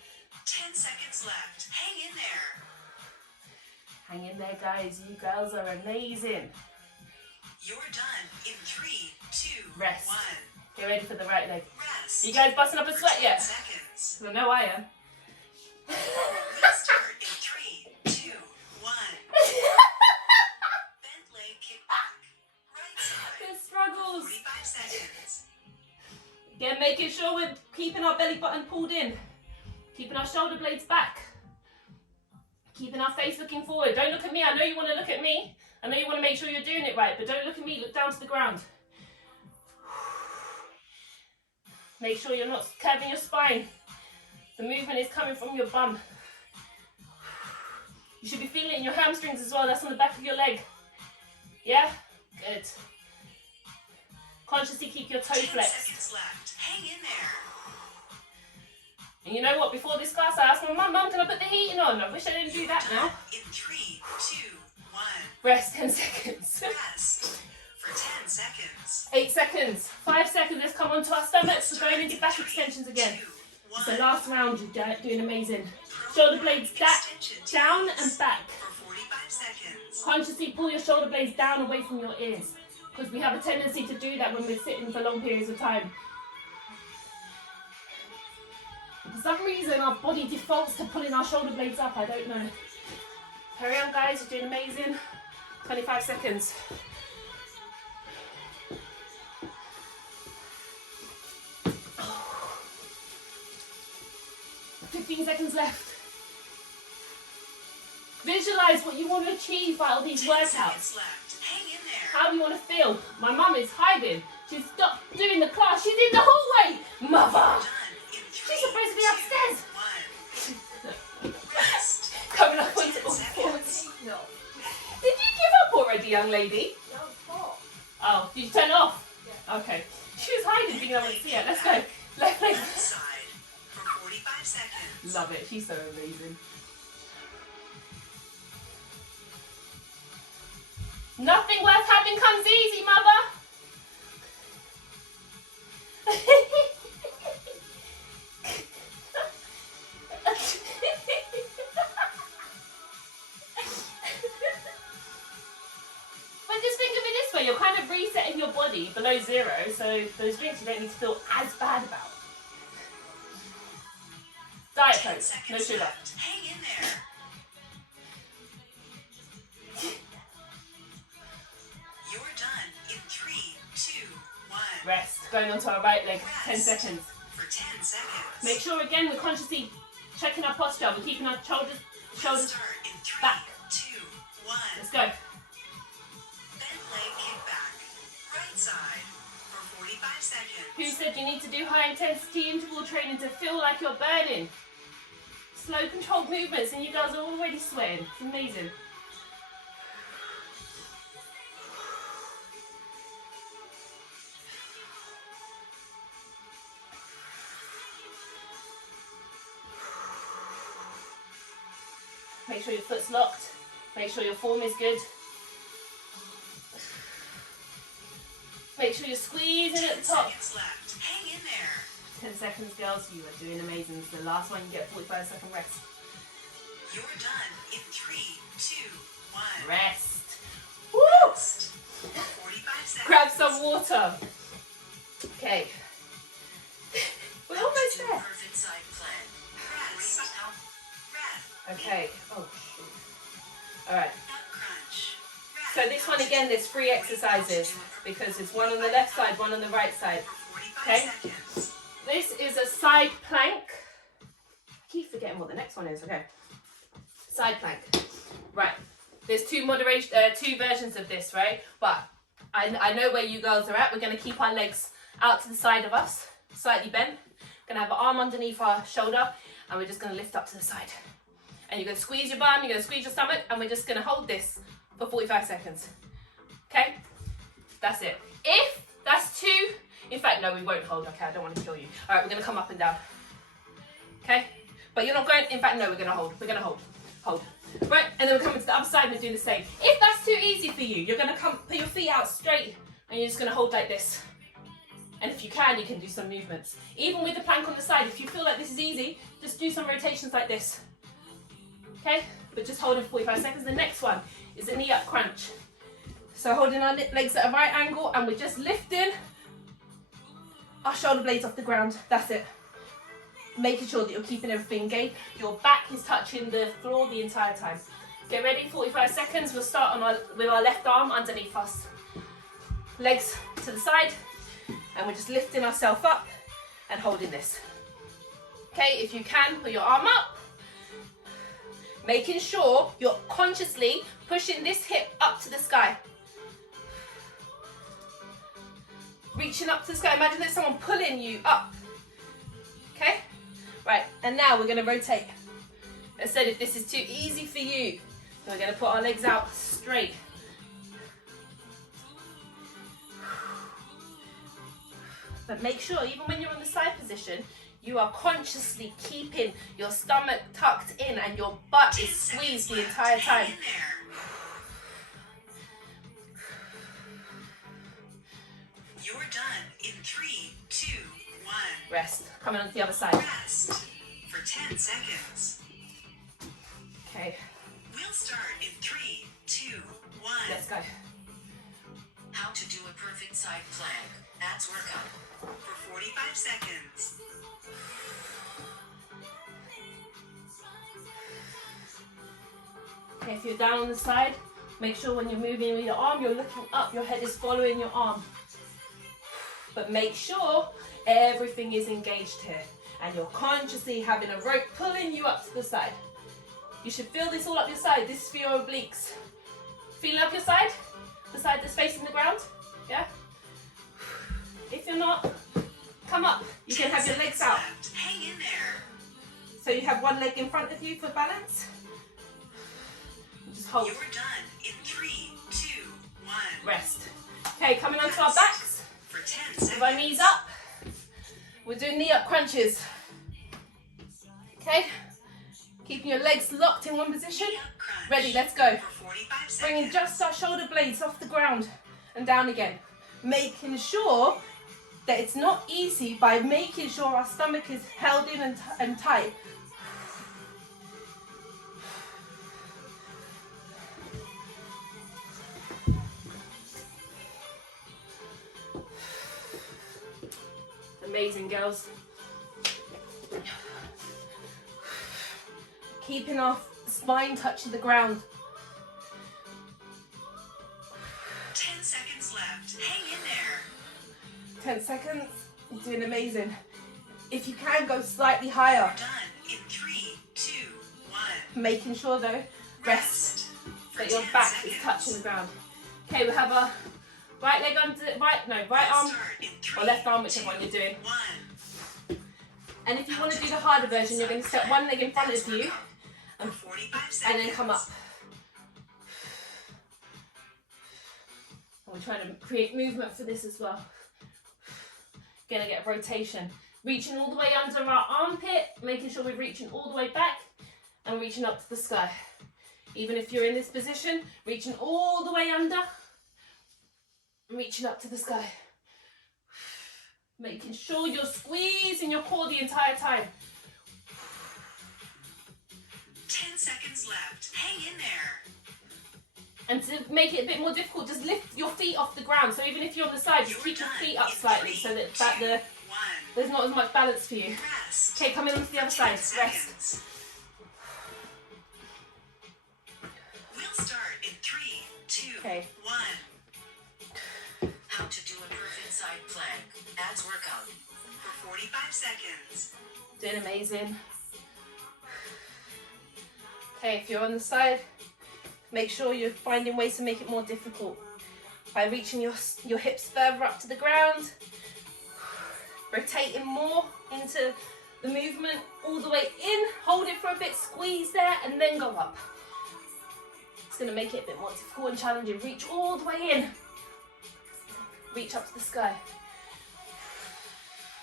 10 seconds left. Hang in there. Hang in there, guys. You girls are amazing. You're done in 3, 2, Rest. 1. Get ready for the right leg. Rest. You guys busting up a for sweat 10 yet? seconds. 'Cause I know I am. We'll start in 3, 2, 1. Bent leg kick back. Right side. The struggles. 45 seconds. Again, making sure we're keeping our belly button pulled in. Keeping our shoulder blades back. Keeping our face looking forward. Don't look at me. I know you want to look at me. I know you want to make sure you're doing it right, but don't look at me. Look down to the ground. Make sure you're not curving your spine. The movement is coming from your bum. You should be feeling it in your hamstrings as well. That's on the back of your leg. Yeah? Good. Consciously keep your toe 10 flexed. seconds left. Hang in there. And you know what? Before this class, I asked my mum, can I put the heating on? I wish I didn't do that now. In 3, 2, 1. Rest 10 seconds. Rest for 10 seconds. 8 seconds. 5 seconds. Let's come onto our stomachs. We're going into back extensions again. 2, It's the 1. last round. You're doing amazing. Shoulder blades down and back. For 45 seconds. Consciously pull your shoulder blades down away from your ears, because we have a tendency to do that when we're sitting for long periods of time. For some reason, our body defaults to pulling our shoulder blades up. I don't know. Carry on, guys. You're doing amazing. 25 seconds. Oh. 15 seconds left. Visualize what you want to achieve by all these 10 workouts. seconds left. Hang in there. How do you want to feel? My mum is hiding. She's stopped doing the class. She's in the hallway. Mother. Done in 3, She's supposed to be 2, upstairs. 1. Rest. Coming up on 10 all fours. seconds. No. Did you give up already, young lady? No, stop. Oh, did you turn it off? Yeah. Okay. She was hiding, thinking I wouldn't see it. Let's go. Left leg. Left side for 45 seconds. Love it. She's so amazing. Nothing worth having comes easy, mother. But just think of it this way, you're kind of resetting your body below zero, so those drinks you don't need to feel as bad about. Diet 10 Coke, no seconds sugar. left. Hang in there. You're done in 3, 2, 1. Rest, going onto our right leg, 10 Rest. seconds. For 10 seconds. Make sure again we're consciously checking our posture, we're keeping our shoulders Start in 3, back. 2, 1. Let's go. Bent leg kick back. Right side for 45 seconds. Who said you need to do high intensity interval training to feel like you're burning? Slow controlled movements and you guys are already sweating. It's amazing. Make sure your foot's locked. Make sure your form is good. Make sure you're squeezing at 10 the top. seconds left. Hang in there. 10 seconds, girls. You are doing amazing. It's the last one. You get a 45-second rest. You're done in 3, 2, 1. Rest. Woo! Rest for 45 seconds. Grab some water. Okay. We're Up almost to there. perfect side plan. Rest. Breath. Okay. Oh, shoot. All right. Nut crunch. Rest. So this one again, there's 3 exercises because it's one on the left side, one on the right side. For 45 Okay. seconds. This is a side plank. I keep forgetting what the next one is. Okay. Side plank. Right. There's two versions of this, right? But I know where you girls are at. We're going to keep our legs out to the side of us, slightly bent. Going to have an arm underneath our shoulder, and we're just going to lift up to the side. And you're going to squeeze your bum, you're going to squeeze your stomach, and we're just going to hold this for 45 seconds. Okay? That's it. If that's too... In fact, no, we won't hold. Okay, I don't want to kill you. All right, we're going to come up and down. Okay? But you're not going... In fact, no, we're going to hold. We're going to hold. Hold. Right, and then we're coming to the other side and we're doing the same. If that's too easy for you, you're going to come, put your feet out straight, and you're just going to hold like this. And if you can do some movements. Even with the plank on the side, if you feel like this is easy, just do some rotations like this. Okay? But just holding 45 seconds. The next one is a knee up crunch. So holding our legs at a right angle, and we're just lifting our shoulder blades off the ground. That's it. Making sure that you're keeping everything engaged. Your back is touching the floor the entire time. Get ready, 45 seconds. We'll start with our left arm underneath us. Legs to the side. And we're just lifting ourselves up and holding this. Okay, if you can, put your arm up. Making sure you're consciously pushing this hip up to the sky. Reaching up to the sky. Imagine there's someone pulling you up. Okay? Right, and now we're going to rotate. I said if this is too easy for you, we're going to put our legs out straight. But make sure, even when you're in the side position, you are consciously keeping your stomach tucked in and your butt is squeezed the entire time. Hang in there. You're done in 3, 2, 1. Rest. Coming on to the other side. Rest for 10 seconds. Okay, We'll start in 3, 2, 1. let's go. How to do a perfect side plank. Abs workout. For 45 seconds. Okay, if you're down on the side, make sure when you're moving with your arm, you're looking up, your head is following your arm. But make sure everything is engaged here and you're consciously having a rope pulling you up to the side. You should feel this all up your side. This is for your obliques. Feeling up your side? The side that's facing the ground? Yeah? If you're not, come up. You can have your legs out. Hang in there. So you have one leg in front of you for balance. Just hold. You're done in 3, 2, 1. Rest. Okay, coming onto our backs. For 10 seconds. With our knees up. We're doing knee up crunches. Okay? Keeping your legs locked in one position. Crunch. Ready, let's go. For 45 seconds. Bringing just our shoulder blades off the ground and down again. Making sure that it's not easy by making sure our stomach is held in and tight. Amazing, girls. Keeping our spine touching the ground. 10 seconds left. Hang in there. 10 seconds. You're doing amazing. If you can, go slightly higher. We're done in 3, 2, 1. Making sure though, rest For that your 10 back seconds. is touching the ground. Okay, we have our right leg under, right We'll arm start in 3, or left arm, whichever 2, one you're doing. 1. And if you want to do the harder version, you're going to step one leg in front Abs of you workout. For 45 seconds. and then come up. And we're trying to create movement for this as well. Gonna get a rotation. Reaching all the way under our armpit, making sure we're reaching all the way back and reaching up to the sky. Even if you're in this position, reaching all the way under, reaching up to the sky. Making sure you're squeezing your core the entire time. 10 seconds left. Hang in there. And to make it a bit more difficult, just lift your feet off the ground. So even if you're on the side, just You're keep your done feet up in slightly 3, so that 2, 1. there's not as much balance for you. Rest. Okay, coming onto the other For side. 10 Rest. seconds. We'll start in 3, 2, Okay. 1. How to do a perfect side plank. Abs workout. For 45 seconds. Doing amazing. Okay, if you're on the side, make sure you're finding ways to make it more difficult by reaching your hips further up to the ground, rotating more into the movement all the way in, hold it for a bit, squeeze there, and then go up. It's going to make it a bit more difficult and challenging. Reach all the way in. Reach up to the sky.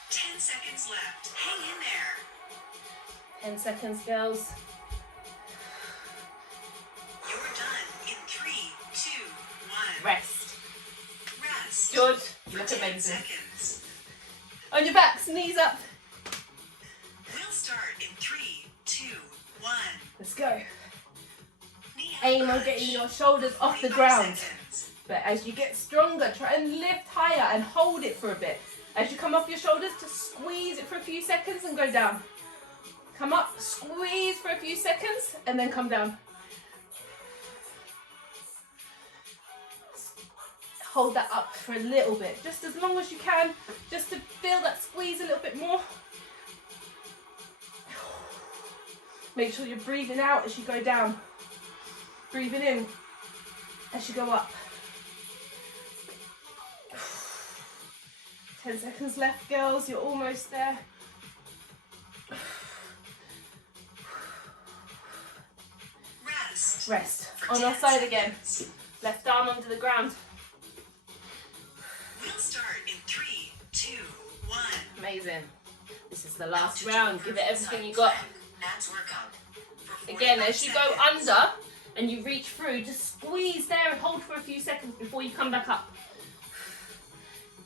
10 seconds left. Hang in there. 10 seconds, girls. You're done in 3, 2, 1. Rest. Rest. Good. You For look 10 amazing. seconds. On your backs, knees up. We'll start in 3, 2, 1. Let's go. Knee Aim on crunch. getting your shoulders off the 45 ground. seconds. But as you get stronger, try and lift higher and hold it for a bit. As you come off your shoulders, just squeeze it for a few seconds and go down. Come up, squeeze for a few seconds, and then come down. Hold that up for a little bit, just as long as you can, just to feel that squeeze a little bit more. Make sure you're breathing out as you go down. Breathing in as you go up. 10 seconds left, girls. You're almost there. Rest. Rest. For On our 10 side again. seconds. Left arm under the ground. We'll start in 3, 2, 1. Amazing. This is the last round. Give it everything you got. Abs workout. For Again, 45 as you go seconds. under and you reach through, just squeeze there and hold for a few seconds before you come back up.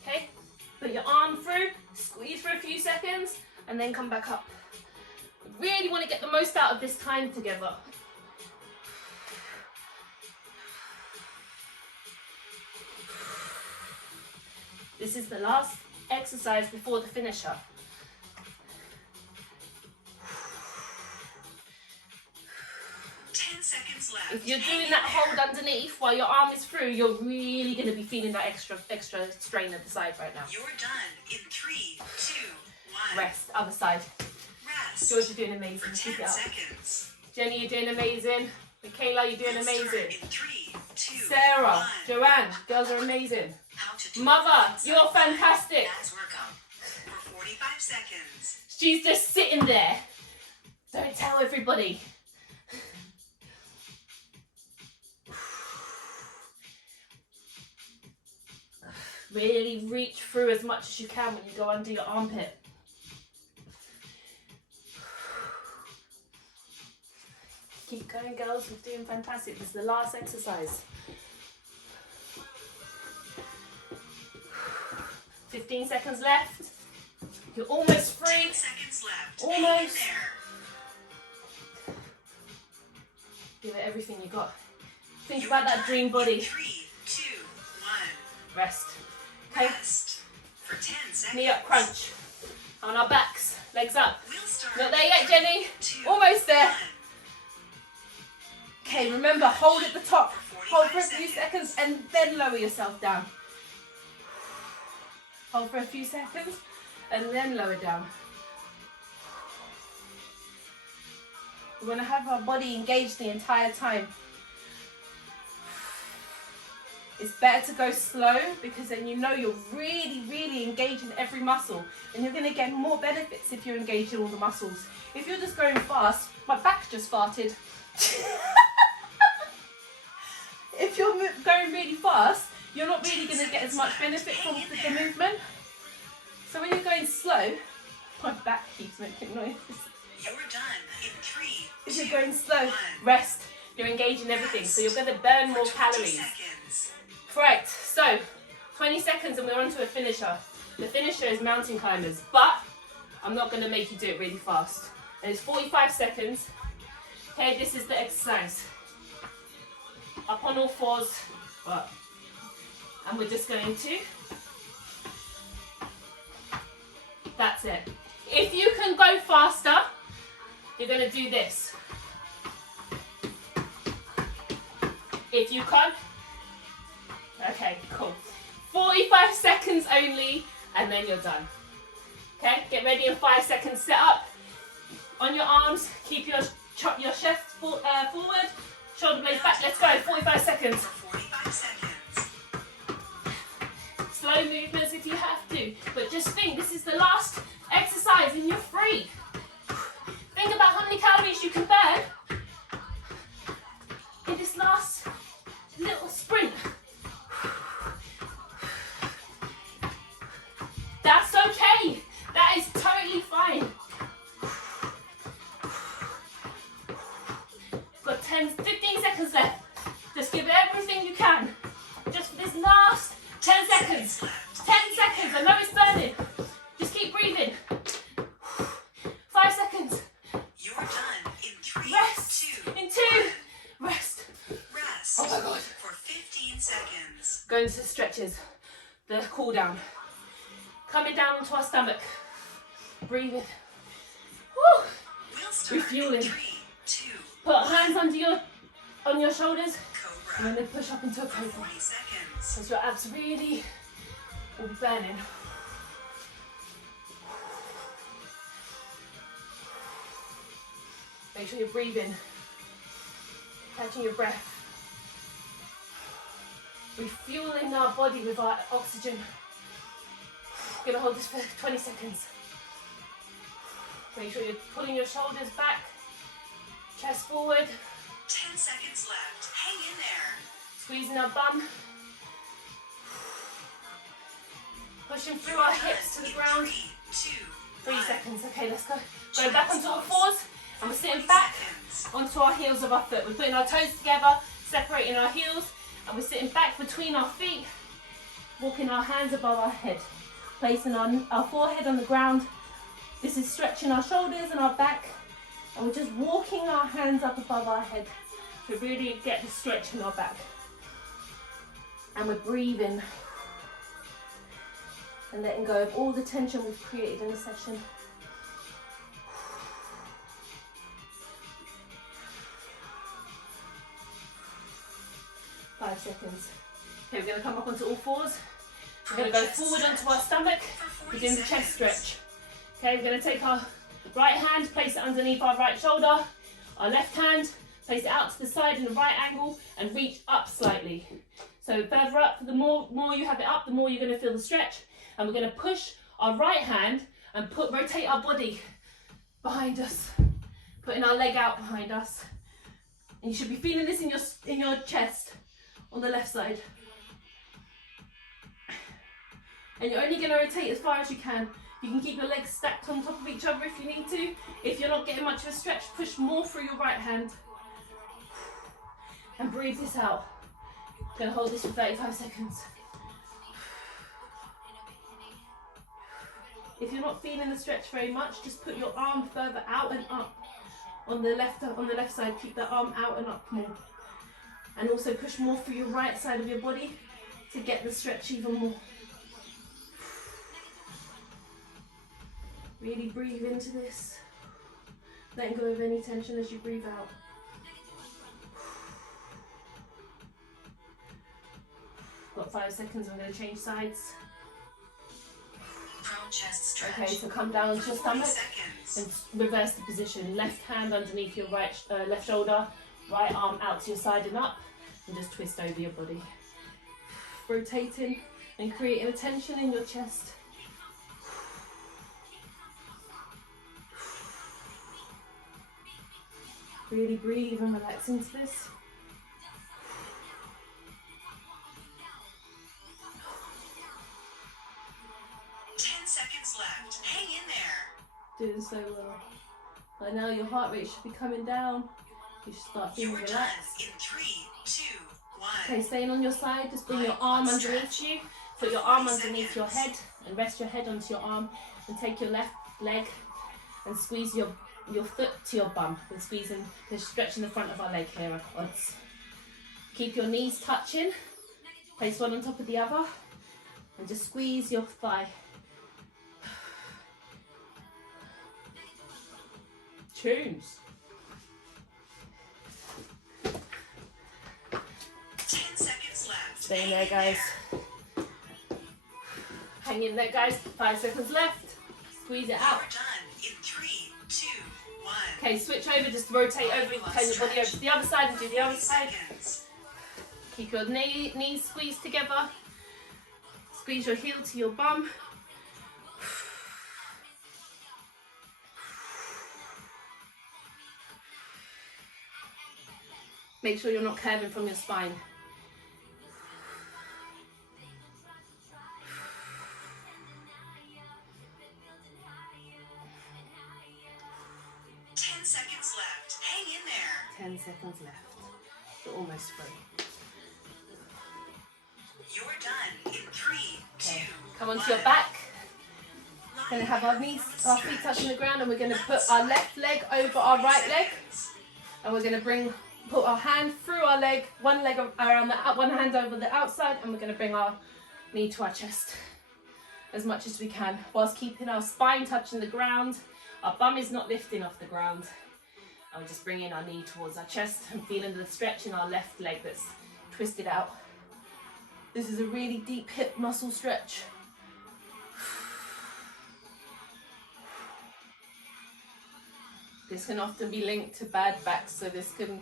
Okay? Put your arm through, squeeze for a few seconds, and then come back up. Really want to get the most out of this time together. This is the last exercise before the finisher. If you're doing that hold underneath while your arm is through, you're really going to be feeling that extra strain at the side right now. You're done in 3, 2, 1. Rest, other side. Rest. George, you're doing amazing. For 10 Keep it up. seconds. Jenny, you're doing amazing. Michaela, you're doing We'll start amazing. in 3, 2, Sarah, 1. Joanne, girls are amazing. How to do Mother, a perfect you're side plank. fantastic. That's workout. For 45 seconds. She's just sitting there. Don't tell everybody. Really reach through as much as you can when you go under your armpit. Keep going, girls. We're doing fantastic. This is the last exercise. 15 seconds left. You're almost free. 10 seconds left. Almost. Hang in there. Give it everything you got. Think You're about that done dream in body. 3, 2, 1. Rest. Okay. Rest. For 10 seconds. Knee up crunch. On our backs. Legs up. We'll start Not there yet, in Jenny. 3, 2, Almost there. 1. Okay, remember, hold at the top. Hold for a 45 few seconds. seconds and then lower yourself down. Hold for a few seconds and then lower down. We want to have our body engaged the entire time. It's better to go slow because then you know you're really engaging every muscle, and you're going to get more benefits if you're engaging all the muscles. If you're just going fast, my back just farted. If you're going really fast, you're not really going to get as much benefit from the movement. So when you're going slow, my back keeps making noises. You're done in 3, If 2, you're going slow, 1. rest. You're engaging everything, so you're going to burn more For 20 calories. seconds. Right, so 20 seconds and we're on to a finisher. The finisher is mountain climbers, but I'm not going to make you do it really fast. And it's 45 seconds. Okay, this is the exercise. Up on all fours, up. And we're just going to, that's it. If you can go faster, you're going to do this. If you can't, okay, cool. 45 seconds only, and then you're done. Okay, get ready in 5 seconds. Set up on your arms. Keep your chest forward, shoulder blades back. Let's go. 45 seconds. For 45 seconds. Slow movements if you have to, but just think this is the last exercise and you're free. Think about how many calories you can burn in this last little sprint. That's okay. That is totally fine. Got 15 seconds left. Just give it everything you can. Just for this last 10 seconds. 10 seconds. I know it's burning. Just keep breathing. 5 seconds. You're done in 3, Rest. 2, In 2. 1. Rest. Rest. Oh my God. For 15 seconds. Go into stretches. The cool down. Coming down onto our stomach. Breathing. Woo. We'll start Refueling. in 3, 2, Put hands on your shoulders and Cobra. then push up into a For cobra. 40 seconds. Because your abs really will be burning. Make sure you're breathing, catching your breath, refueling our body with our oxygen. We're gonna hold this for 20 seconds. Make sure you're pulling your shoulders back, chest forward, 10 seconds left. Hang in there. squeezing our bum, pushing through our hips to the ground. 3 seconds. Okay, let's go. Going back onto our fours, and we're sitting back onto our heels of our foot. We're putting our toes together, separating our heels, and we're sitting back between our feet, walking our hands above our head, placing our forehead on the ground. This is stretching our shoulders and our back, and we're just walking our hands up above our head to really get the stretch in our back. And we're breathing. and letting go of all the tension we've created in the session. 5 seconds. Okay, we're going to come up onto all fours. We're going to go forward onto our stomach. We're doing the chest stretch. Okay, we're going to take our right hand, place it underneath our right shoulder. Our left hand, place it out to the side in a right angle and reach up slightly. So further up, the more you have it up, the more you're going to feel the stretch. And we're going to push our right hand and rotate our body behind us, putting our leg out behind us. And you should be feeling this in your chest on the left side. And you're only going to rotate as far as you can. You can keep your legs stacked on top of each other if you need to. If you're not getting much of a stretch, push more through your right hand. And breathe this out. I'm going to hold this for 35 seconds. If you're not feeling the stretch very much, just put your arm further out and up. On the left side, keep that arm out and up more. And also push more through your right side of your body to get the stretch even more. Really breathe into this. Letting go of any tension as you breathe out. Got 5 seconds, I'm going to change sides. Prone chest stretch. Okay, so come down onto your stomach and reverse the position. Left hand underneath your left shoulder, right arm out to your side and up, and just twist over your body. Rotating and creating a tension in your chest. Really breathe and relax into this. Left. Hang in there. Doing so well. By now your heart rate should be coming down. You should start feeling You're relaxed. done in 3, 2, 1. Okay, staying on your side, just bring your arm underneath you. Put your arm underneath your head and rest your head onto your arm. And take your left leg and squeeze your foot to your bum. We're squeezing, we're stretching the front of our leg here at once. Keep your knees touching. Place one on top of the other. And just squeeze your thigh. Tunes. 10 seconds left. Stay in there, guys. Hang in there, guys. 5 seconds left. Squeeze it out. You're done in 3, 2, 1. Okay, switch over. Just rotate over. Turn your body over to the other side and do the other side. Keep your knees squeezed together. Squeeze your heel to your bum. Make sure you're not curving from your spine. Seconds left. Hang in there. 10 seconds left. You're almost free. You're done in 3, 2, Come onto 1. your back. We're going to have our feet touching the ground, and we're going to put our left leg over our right leg. And we're going to put our hand through our leg, one hand over the outside, and we're going to bring our knee to our chest as much as we can, whilst keeping our spine touching the ground. Our bum is not lifting off the ground. And we're just bringing our knee towards our chest and feeling the stretch in our left leg that's twisted out. This is a really deep hip muscle stretch. This can often be linked to bad backs, so this can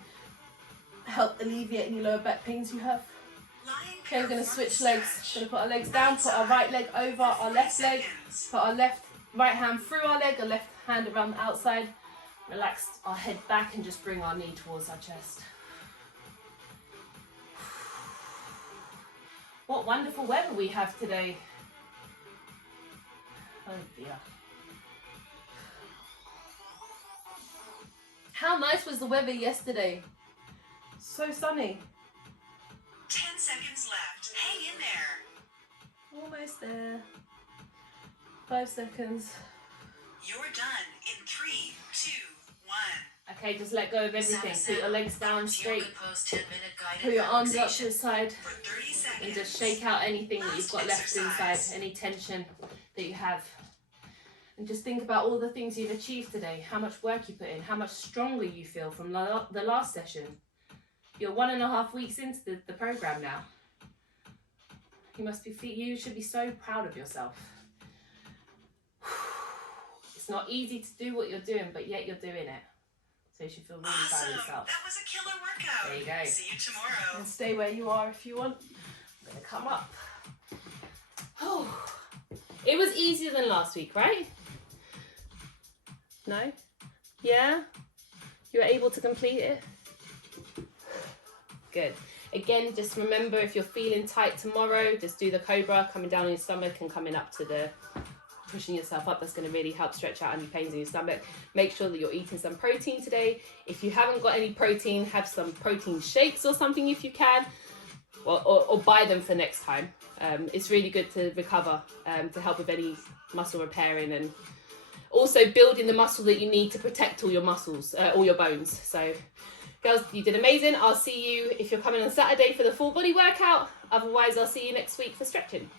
help alleviate any lower back pains you have. Okay, we're going to switch legs. We're going to put our legs down, put our right leg over our left leg, put our right hand through our leg, our left hand around the outside. Relax our head back and just bring our knee towards our chest. What wonderful weather we have today. Oh dear. How nice was the weather yesterday? So sunny. 10 seconds left. Hang in there. Almost there. 5 seconds. You're done in 3, 2, Okay, just let go of everything. Put your legs down straight. Yoga pose 10-minute guided Put your arms up to relaxation the side. for 30 seconds. And just shake out anything that you've got left inside, exercise. any tension that you have. And just think about all the things you've achieved today, how much work you put in, how much stronger you feel from the last session. You're 1.5 weeks into the program now. You should be so proud of yourself. It's not easy to do what you're doing, but yet you're doing it. So you should feel really proud of yourself. That was a killer workout. There you go. See you tomorrow. And stay where you are if you want. I'm gonna come up. Oh, it was easier than last week, right? No? Yeah? You were able to complete it? Good. Again, just remember, if you're feeling tight tomorrow, just do the cobra, coming down on your stomach and coming up to the, pushing yourself up. That's going to really help stretch out any pains in your stomach. Make sure that you're eating some protein today. If you haven't got any protein, have some protein shakes or something if you can, or buy them for next time. It's really good to recover, to help with any muscle repairing, and also building the muscle that you need to protect all your muscles, all your bones. So girls, you did amazing. I'll see you if you're coming on Saturday for the full body workout. Otherwise, I'll see you next week for stretching.